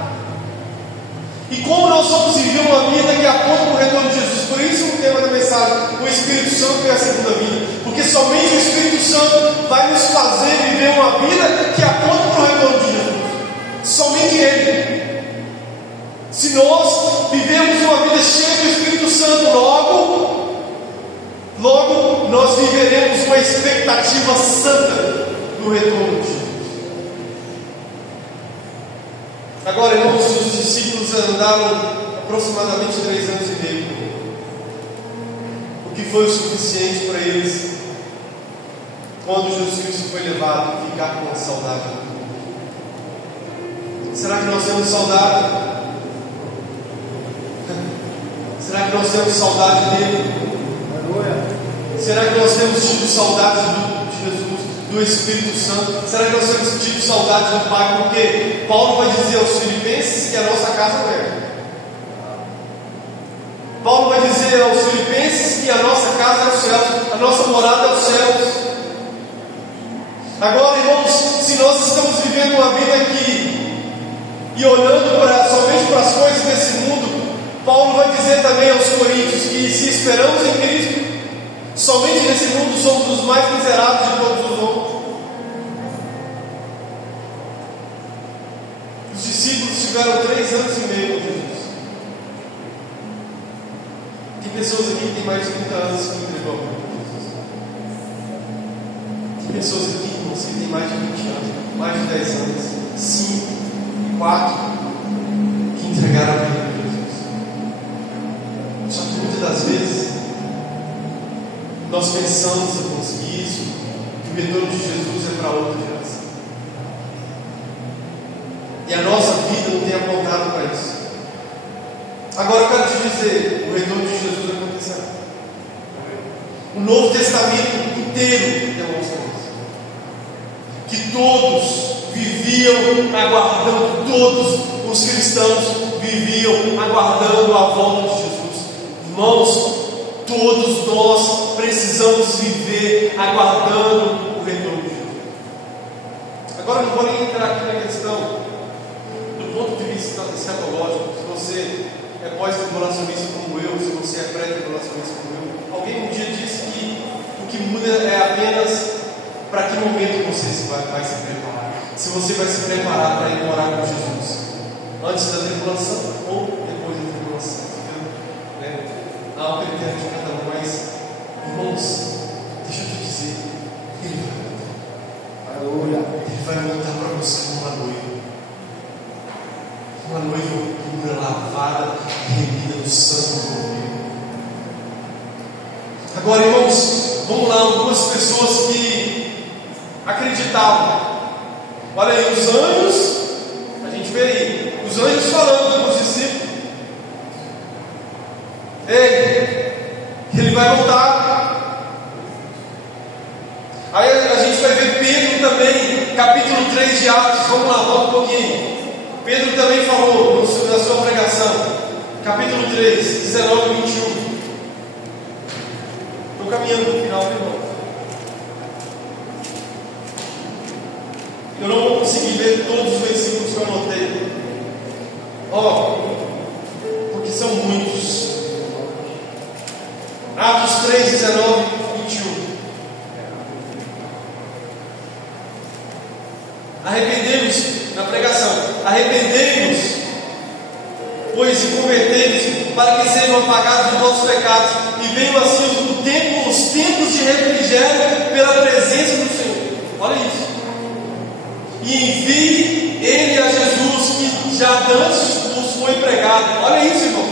E como nós vamos viver uma vida que aponta para o retorno de Jesus? Por isso o tema da mensagem, o Espírito Santo é a segunda vida. Porque somente o Espírito Santo vai nos fazer viver uma vida que aponta para o retorno de Jesus. Somente Ele. Se nós vivemos uma vida cheia do Espírito Santo, logo nós viveremos uma expectativa santa do retorno de Jesus. Agora, irmãos, os discípulos andaram aproximadamente 3 anos e meio, o que foi o suficiente para eles, quando Jesus Cristo foi levado, a ficar com a saudade do mundo. Será que nós temos saudade? Será que nós temos saudade dele? Será que nós temos tido saudades de Jesus, do Espírito Santo? Será que nós temos tido saudades do Pai? Porque Paulo vai dizer aos Filipenses que a nossa casa é perto. Paulo vai dizer aos Filipenses que a nossa casa é os céus, a nossa morada é os céus. Agora, irmãos, se nós estamos vivendo uma vida aqui e olhando somente para as coisas desse mundo, Paulo vai dizer também aos Coríntios que se esperamos em Cristo, somente nesse mundo somos os mais miseráveis de todos os homens. Os discípulos tiveram 3 anos e meio com Jesus. Tem pessoas aqui que têm mais de 30 anos que entregou a vida com Jesus. Tem pessoas aqui, irmãos, que têm mais de 20 anos, mais de 10 anos, 5, 4, que entregaram a vida com Jesus. Só que muitas das vezes nós pensamos em conseguir isso, que o retorno de Jesus é para outra geração. E a nossa vida não tem apontado para isso. Agora eu quero te dizer, o retorno de Jesus acontecerá. O Novo Testamento inteiro demonstra isso. Que todos viviam aguardando, todos os cristãos viviam aguardando a volta de Jesus. Irmãos, todos nós precisamos viver aguardando o retorno de Jesus. Agora eu não vou nem entrar aqui na questão do ponto de vista escatológico. Se você é pós-tribulacionista como eu, se você é pré-tribulacionista como eu, alguém um dia disse que o que muda é apenas para que momento você vai se preparar. Se você vai se preparar para ir morar com Jesus antes da tribulação ou depois da tribulação, né? Há um critério de cada um, mas irmãos, deixa eu te dizer, Ele vai voltar. Aleluia. Ele vai voltar para você uma noiva. Uma noiva pura, lavada, remida no sangue do Cordeiro. Agora, irmãos, vamos lá, algumas pessoas que acreditavam. Olha aí, os anjos, a gente vê aí, os anjos falando com os discípulos. Ei, ele vai voltar. Aí a gente vai ver Pedro também, capítulo 3 de Atos. Vamos lá, volta um pouquinho. Pedro também falou na sua pregação, capítulo 3, 19 e 21. Estou caminhando para o final, irmão. Eu não vou conseguir ler todos os versículos que eu anotei. Porque são muitos. Atos 3, 19 e 21. Arrependemos, na pregação, arrependemos, pois e convertemos, para que sejam apagados os nossos pecados, e venham assim os tempos de refrigério pela presença do Senhor. Olha isso. E envie Ele a Jesus, que já antes nos foi pregado. Olha isso, irmão.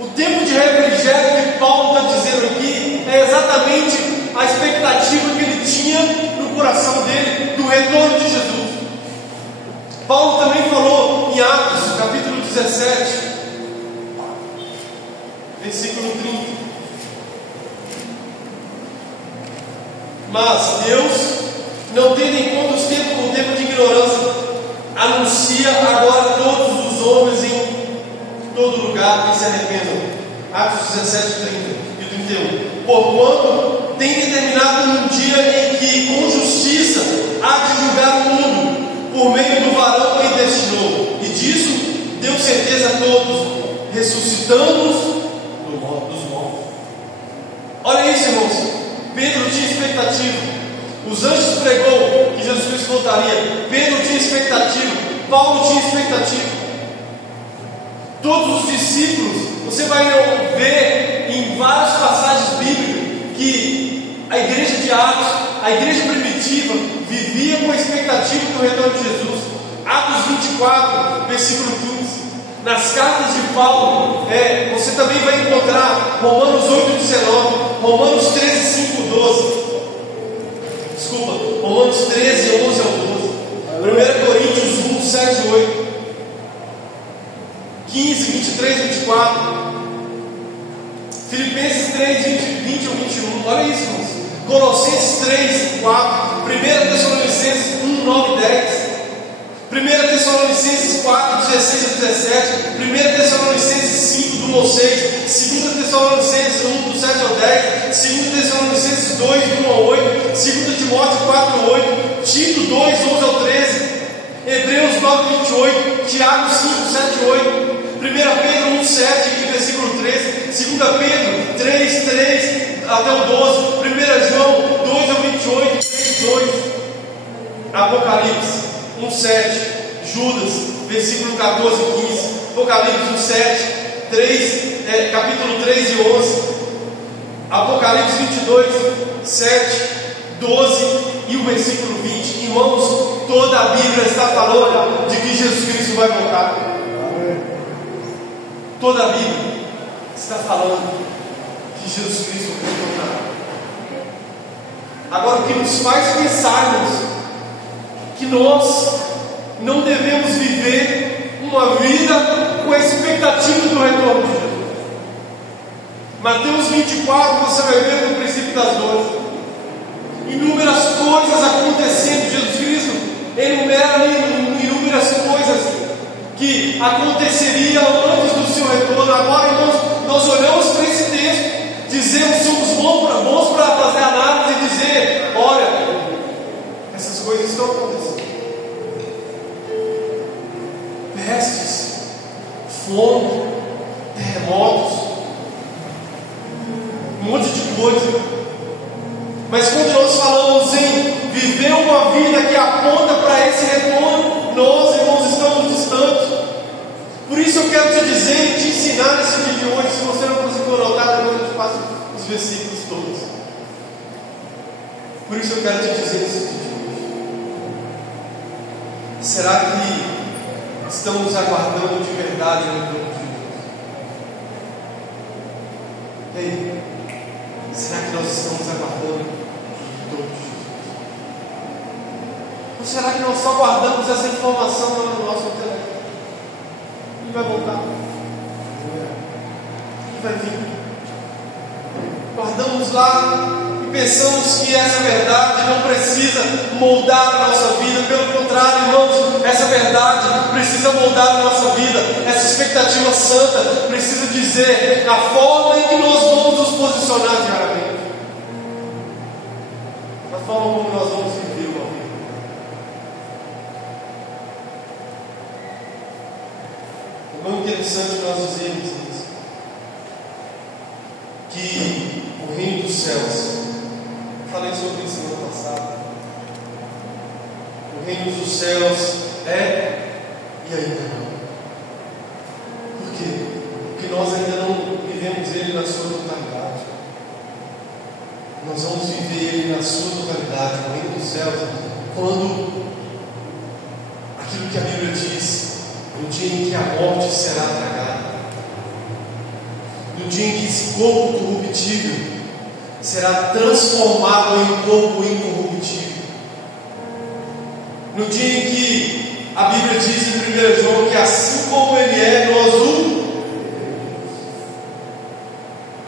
O tempo de refrigério que Paulo está dizendo aqui é exatamente a expectativa que ele tinha no coração dele do retorno de Jesus. Paulo também falou em Atos, capítulo 17, versículo 30. Mas Deus, não tendo em conta o tempo de ignorância, anuncia agora a todos os homens em todo lugar que se arrependam. Atos 17, 30 e 31. Porquanto tem determinado um dia em que com justiça há de julgar o mundo, por meio do varão que destinou, e disso deu certeza a todos, ressuscitando-os dos mortos. Olha isso, irmãos. Pedro tinha expectativa. Os anjos pregou que Jesus Cristo voltaria. Pedro tinha expectativa. Paulo tinha expectativa. Todos os discípulos, você vai ver em várias passagens bíblicas que a igreja de Atos, a igreja primitiva, vivia com a expectativa do retorno de Jesus. Atos 24, versículo 15. Nas cartas de Paulo, você também vai encontrar Romanos 8, 19, Romanos 13, 5, 12. Desculpa, Romanos 13, 11 ao 12. 1 Coríntios 1, 7, 8. 15, 23, 24. Filipenses 3, 20 ao 21. Olha isso, irmãos. Colossenses 3, 4. 1 Tessalonicenses 1, 9 e 10. 1 Tessalonicenses 4, 16 a 17. 1 Tessalonicenses 5, do 1 ao 6. 2 Tessalonicenses 1, do 7 ao 10. 2 Tessalonicenses 2, do 1 ao 8. 2 Timóteo 4, 8. Tito 2, 11 ao 13. Hebreus 9, 28. Tiago 5, 7 e 8. 1 Pedro 1, 7, versículo 13. 2 Pedro 3, 3 até o 12. 1 João 2 ao 28, 3, 2. Apocalipse 1, 7. Judas, versículo 14 e 15. Apocalipse 1, 7. Capítulo 3 e 11. Apocalipse 22, 7, 12 e o versículo 20. Irmãos, toda a Bíblia está falando de que Jesus Cristo vai voltar. Toda a Bíblia está falando que Jesus Cristo vai voltar. Agora, o que nos faz pensarmos que nós não devemos viver uma vida com a expectativa do retorno de Jesus. Mateus 24, você vai ver no princípio das dores, inúmeras coisas acontecendo. Jesus Cristo enumera inúmeras coisas que aconteceriam antes do seu retorno. Agora, irmãos, nós olhamos para esse texto, dizemos, somos bons para fazer análise e dizer: olha, essas coisas estão acontecendo. Pestes, fome, terremotos, um monte de coisa. Mas quando nós falamos em viver uma vida que aponta para esse retorno, nós, irmãos, estamos distantes. Por isso eu quero te dizer e te ensinar nesse dia de hoje. Se você não conseguiu anotar, depois a gente passa os versículos todos. Por isso eu quero te dizer nesse dia de hoje: será que estamos aguardando de verdade o retorno de Jesus? Ei, será que nós estamos aguardando o retorno de Jesus? Ou será que nós só guardamos essa informação no nosso telefone? E vai voltar? E vai vir? Guardamos lá e pensamos que essa verdade não precisa moldar a nossa vida. Pelo contrário, irmãos, essa verdade precisa moldar a nossa vida. Essa expectativa santa precisa dizer a forma em que nós vamos nos posicionar diariamente, a forma como nós vamos viver uma vida. É muito interessante nós dizermos isso, que o reino dos céus, falei sobre isso no ano passado, o reino dos céus é e ainda não. Por quê? Porque nós ainda não vivemos ele na sua totalidade. Nós vamos viver ele na sua totalidade, no reino dos céus, quando aquilo que a Bíblia diz, no dia em que a morte será tragada, no dia em que esse corpo corruptível será transformado em corpo incorruptível, no dia em que a Bíblia diz em 1 João que assim como ele é, nós o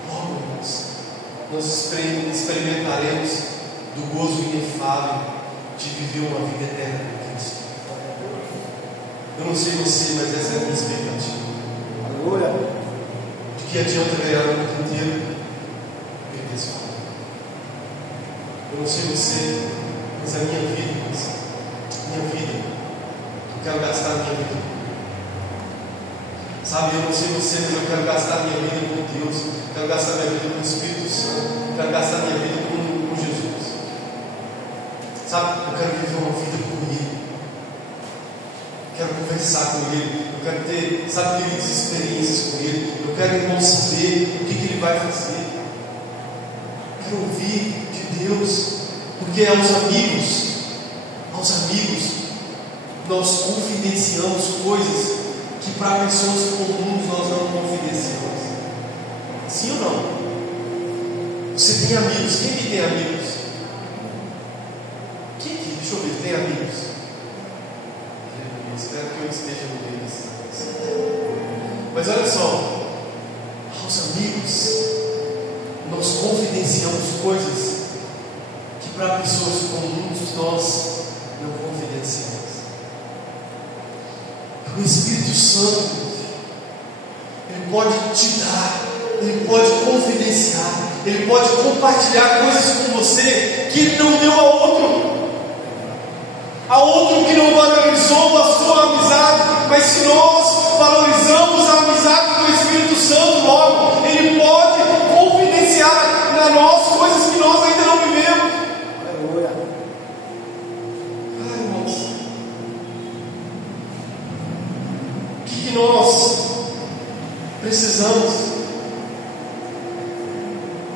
logo nós experimentaremos do gozo inefável de viver uma vida eterna com Cristo. Eu não sei você, mas essa é a minha expectativa. Aleluia. De que adianta ganhar o mundo inteiro e perder sua alma? Eu não sei você, mas a minha vida, eu quero gastar a minha vida. Sabe, eu não sei você, mas eu quero gastar a minha vida com Deus. Eu quero gastar a minha vida com o Espírito Santo. Eu quero gastar a minha vida com Jesus. Sabe, eu quero viver uma vida com Ele. Quero conversar com Ele, eu quero ter, sabe, queridos, experiências com Ele. Eu quero, irmão, saber o que Ele vai fazer. Eu quero ouvir de Deus, porque aos amigos, nós confidenciamos coisas que para pessoas comuns nós não confidenciamos. Sim ou não? Você tem amigos? Quem que tem amigos? Quem que, deixa eu ver, tem amigos? Espero que eu esteja no meio desses. Mas olha só, aos amigos nós confidenciamos coisas que para pessoas comuns nós não confidenciamos. O Espírito Santo, Ele pode te dar, Ele pode confidenciar, Ele pode compartilhar coisas com você que Ele não deu a outro que não valorizou a sua amizade. Mas se nós valorizamos a amizade do Espírito Santo, logo Ele pode confidenciar na nós coisas que nós ainda não vivemos. Aleluia. Ai, irmãos, o que nós precisamos?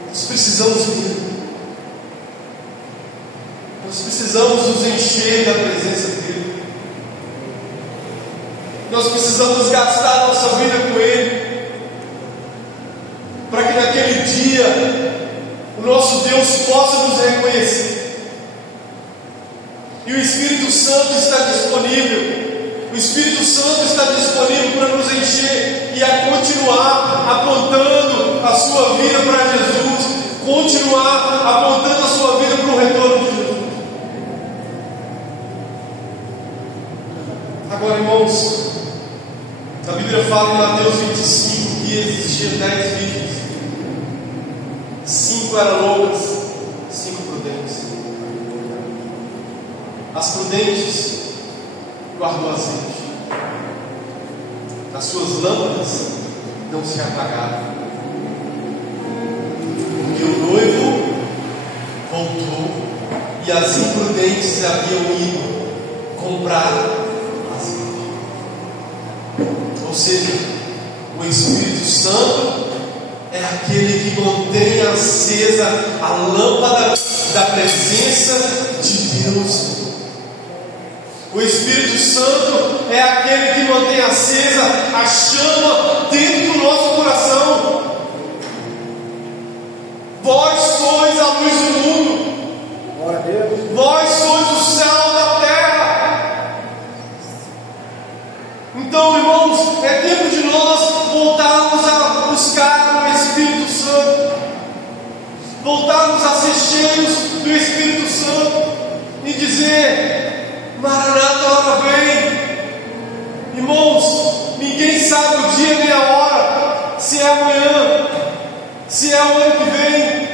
Nós precisamos dele. Nós precisamos nos encher da presença dele. Nós precisamos gastar a nossa vida com ele, para que naquele dia o nosso Deus possa nos reconhecer. E o Espírito Santo está disponível. O Espírito Santo está disponível para nos encher e a continuar apontando a sua vida para Jesus, continuar apontando a sua vida para o retorno de Jesus. Agora, irmãos, a Bíblia fala em Mateus 25 que existiam 10 virgens. 5 eram loucas, 5 prudentes. As prudentes guardou azeite. As suas lâmpadas não se apagaram, porque o noivo voltou e as imprudentes haviam ido comprar. Ou seja, o Espírito Santo é aquele que mantém acesa a lâmpada da presença de Deus. O Espírito Santo é aquele que mantém acesa a chama dentro do nosso coração. Vós sois a luz do mundo. Glória a Deus. Vós sois o céu da terra. Então, irmãos, é tempo de nós voltarmos a buscar o Espírito Santo, voltarmos a ser cheios do Espírito Santo e dizer: Maranata, hora vem. Irmãos, ninguém sabe o dia nem a hora, se é amanhã, se é o ano que vem,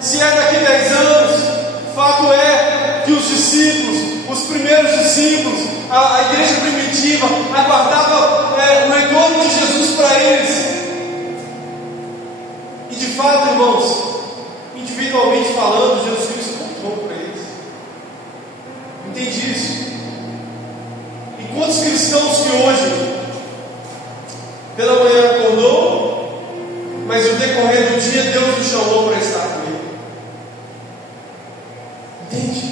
se é daqui 10 anos. Fato é que os discípulos, os primeiros discípulos, a igreja primitiva aguardava o retorno de Jesus para eles. E de fato, irmãos, individualmente falando, Jesus Cristo contou para eles. Entende isso? E quantos cristãos que hoje pela manhã acordou, mas no decorrer do dia Deus nos chamou para estar com Ele? Entende?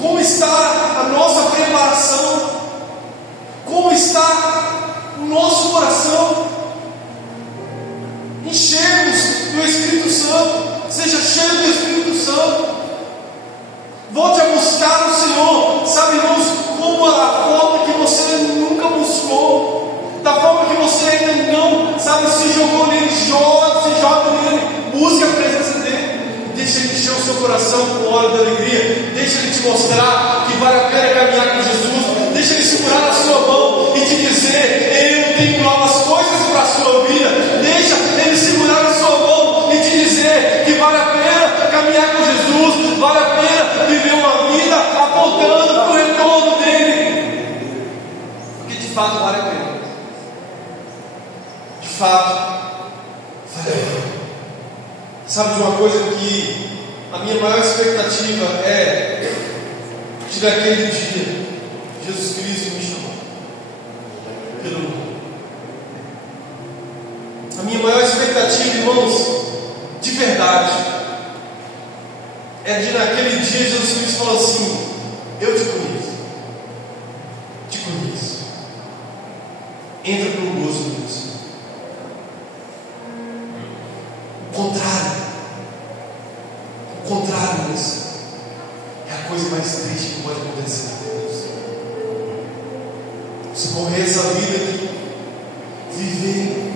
Como está a nossa preparação? Como está o nosso coração? Enchemos do Espírito Santo. Seja cheio do Espírito Santo. Volte a buscar o Senhor. Sabe, irmãos, como a forma que você nunca buscou, da forma que você ainda não, sabe, se jogou nele, se joga nele, busque a presença dele. Deixa Ele encher o seu coração com óleo de alegria. Deixa Ele te mostrar que vale a pena caminhar com Jesus. Deixa Ele segurar na sua mão e te dizer: eu tenho novas coisas para a sua vida. Deixa Ele segurar na sua mão e te dizer que vale a pena caminhar com Jesus. Vale a pena viver uma vida apontando para o retorno dele. Porque de fato vale a pena. De fato vale a pena. Sabe de uma coisa que a minha maior expectativa é de naquele dia Jesus Cristo me chamou pelo nome. A minha maior expectativa, irmãos, de verdade, é de naquele dia Jesus Cristo falou assim: eu te conheço, entra pelo gozo do Senhor. O contrário disso é a coisa mais triste que pode acontecer na vida do Senhor. Você correr essa vida aqui, viver,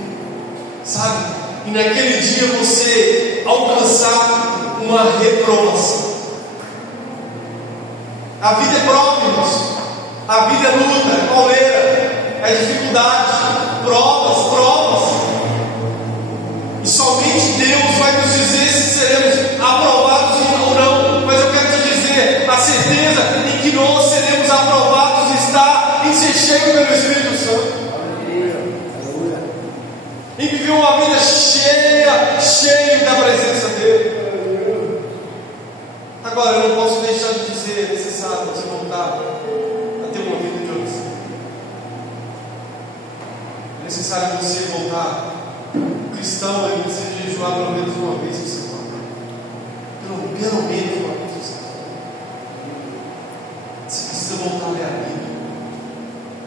sabe, e naquele dia você alcançar uma reprovação. A vida é prova, irmãos. A vida é luta, é pauleira, é dificuldade, provas. E somente Deus vai nos dizer se seremos aprovados ou não. Mas eu quero te dizer, a certeza em que nós seremos aprovados está em ser cheio pelo Espírito Santo. Em viver uma vida cheio da presença dele. Agora, eu não posso deixar de dizer, é necessário você voltar a ter uma vida de oração. É necessário você voltar. O cristão aí precisa jejuar pelo menos uma vez por semana. Pelo menos uma vez por semana. Você precisa voltar a ler a Bíblia.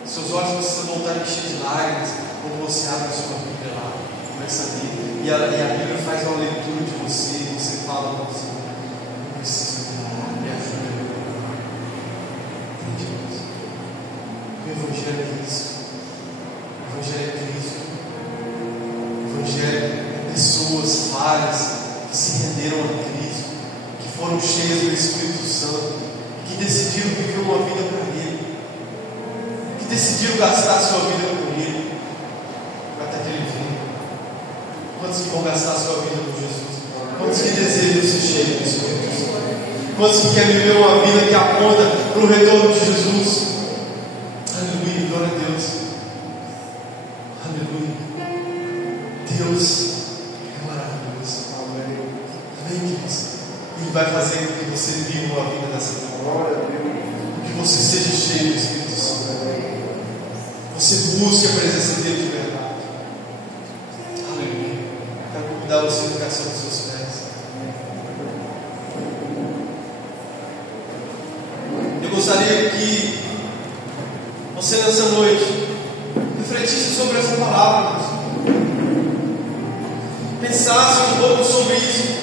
Seus olhos precisam voltar a encher de lágrimas quando você abre a sua Bíblia lá, começa a ler. E a Bíblia faz uma leitura de você. E você fala para você: eu preciso orar, me ajuda. Entende isso? O Evangelho é isso. O Evangelho é Cristo. O Evangelho é pessoas falhas que se renderam a Cristo, que foram cheias do Espírito Santo, que decidiram viver uma vida para Ele, que decidiram gastar a sua vida com Ele, até que Ele venha. Quantos que vão gastar a sua vida com Jesus? Quantos que desejam ser cheios do Espírito Santo? Quantos que querem viver uma vida que aponta para o retorno de Jesus? Aleluia, glória a Deus. Aleluia. Deus é maravilhoso. Amém, queridos? Ele vai fazer com que você viva uma vida dessa forma. Que você seja cheio do Espírito Santo. Você busque a presença dele de verdade. Aleluia. Quero convidar você a ficar sobre os seus pés. Eu gostaria que você nessa noite refletisse sobre essa palavra. Pensasse um pouco sobre isso.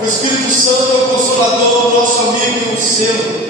O Espírito Santo é o Consolador, o nosso amigo e o selo.